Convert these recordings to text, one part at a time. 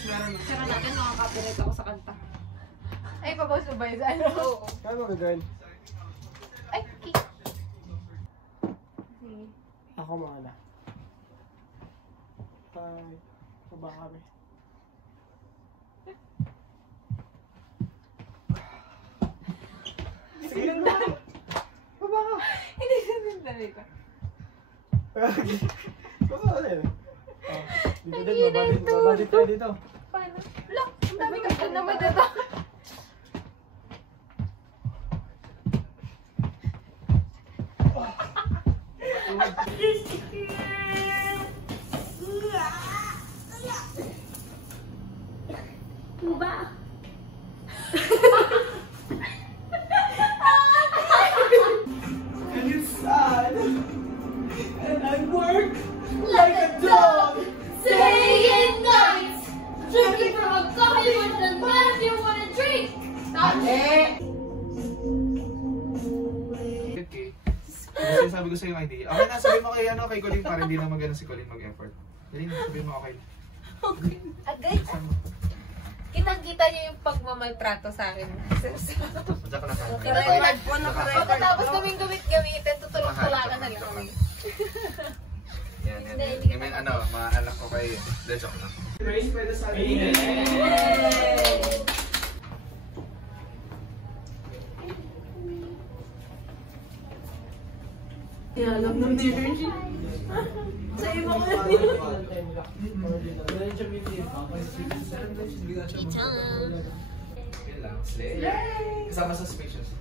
Yes, meron. Sira natin, nakaka-copyright ako sa kanta. Ay, papasubay sa ano? Oo. Kaya mo, girl? Ay, okay. Ako muna. Bye. Baba kami. Sige na. Baba ka. Hindi sinundan ka. Baba ka rin. Dito din, baba din tayo dito. Paano? Look, ang dami ka naman dito. Ba? And it's sad. And I work like a dog. Saying nights, drinking from a coffee with the man you want to drink. That's it. Okay. Kasi sabi ko sa'yo, ID. Okay na, sabi mo kay Colleen para hindi na mag-ano si Colleen mag-effort. Dali na, sabi mo okay. Okay. Agay. Kitang-kita niyo yung pagmamaltrato sa akin. Diyan ka na tayo. Record po na pagkatapos kaming gamitin, tutulog-tulakan na lang kami. Yan. Ngayon, ano, mga anak ko kayo. Hindi, joke lang. Praise by the sun. Amen. Alam ng energy. Sa iba ko Okay lang. Slay. Kasama sa spacious.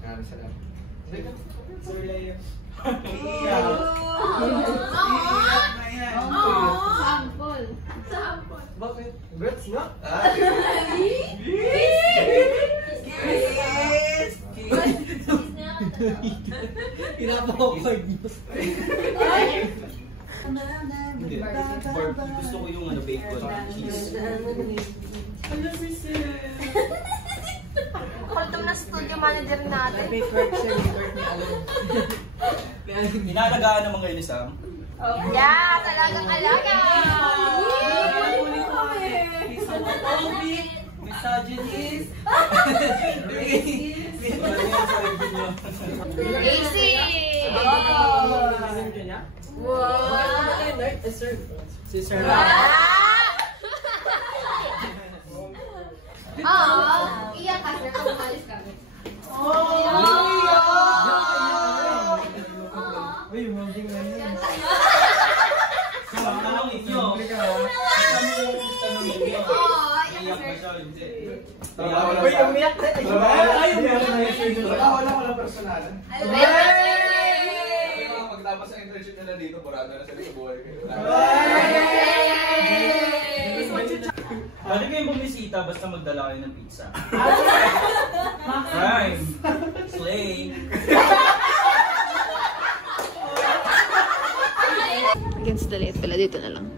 Yan, salamat. Sir Leo. Sample. Bakit? Congrats nga. Pinapakawag niyo. Hindi. Gusto ko yung ano, bacon, cheese. Kultum na studio manager natin. Inalagaan naman kayo ni Sam. Yeah, talagang alaga. Misogynist. AC! Wow! Si Sir. Iyak ka, sir. Kung umalis kami. Uy, mounting na yun. Tanongin nyo. Tanongin nyo. Iyak ba siya? Hindi. Uy, umiyak na. Ay, umiyak na. Wala personalan. Pagtapos sa internship nila dito, burado na sila sa buhay. Pwede kayong bumisita basta magdala kayo ng pizza. Prime. Slay. Against the light pala, dito na lang.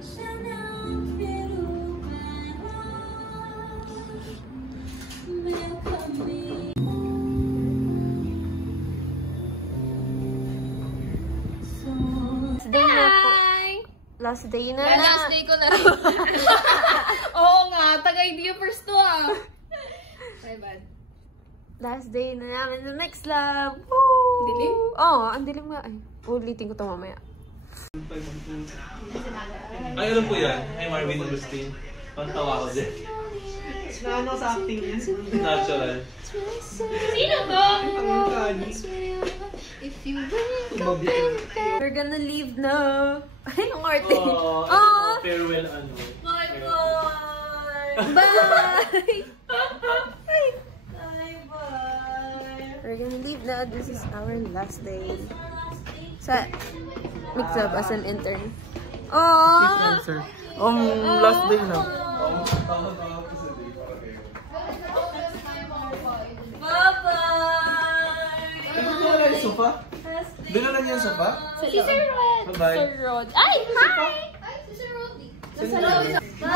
Last day na po. Last day ko na rin. Oo nga, taga-idea first to ah. My bad. Last day na namin sa Next Lab. Woo! Dilim? Oo, ang dilim nga. Ay, ulitin ko ito mamaya. Ay, alam po yan. Ay, Marvin Agustin. Pantawa ko din. Na ano sa acting niya? Natural. Sino to? If you wake up and we're gonna leave na. Ay, ang arte. Farewell ano. My God! Bye! Bye-bye! We're gonna leave na. This is our last day. Sa Mix Up as an intern. Oh! Sir. Last day na. Bye-bye! Ano ba wala yung sofa? Doon na lang yung sofa? Si Sir Rod! Bye-bye. Sir Rod! Ay! Hi! Ay, si Sir Roddy! Nasa loob. Bye!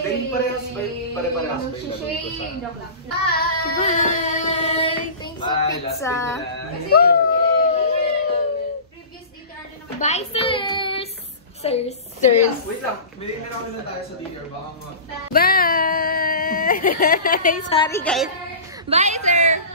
Tingin parehas ba? Pare-parehas ba? Joke lang. Bye! Bye! Thanks sa Bye, last pizza. day nila. Bye, sirs! Sirs. Sirs. Wait lang. May ako na tayo sa DDR. Baka mga... Bye! Sorry guys. Bye, sir!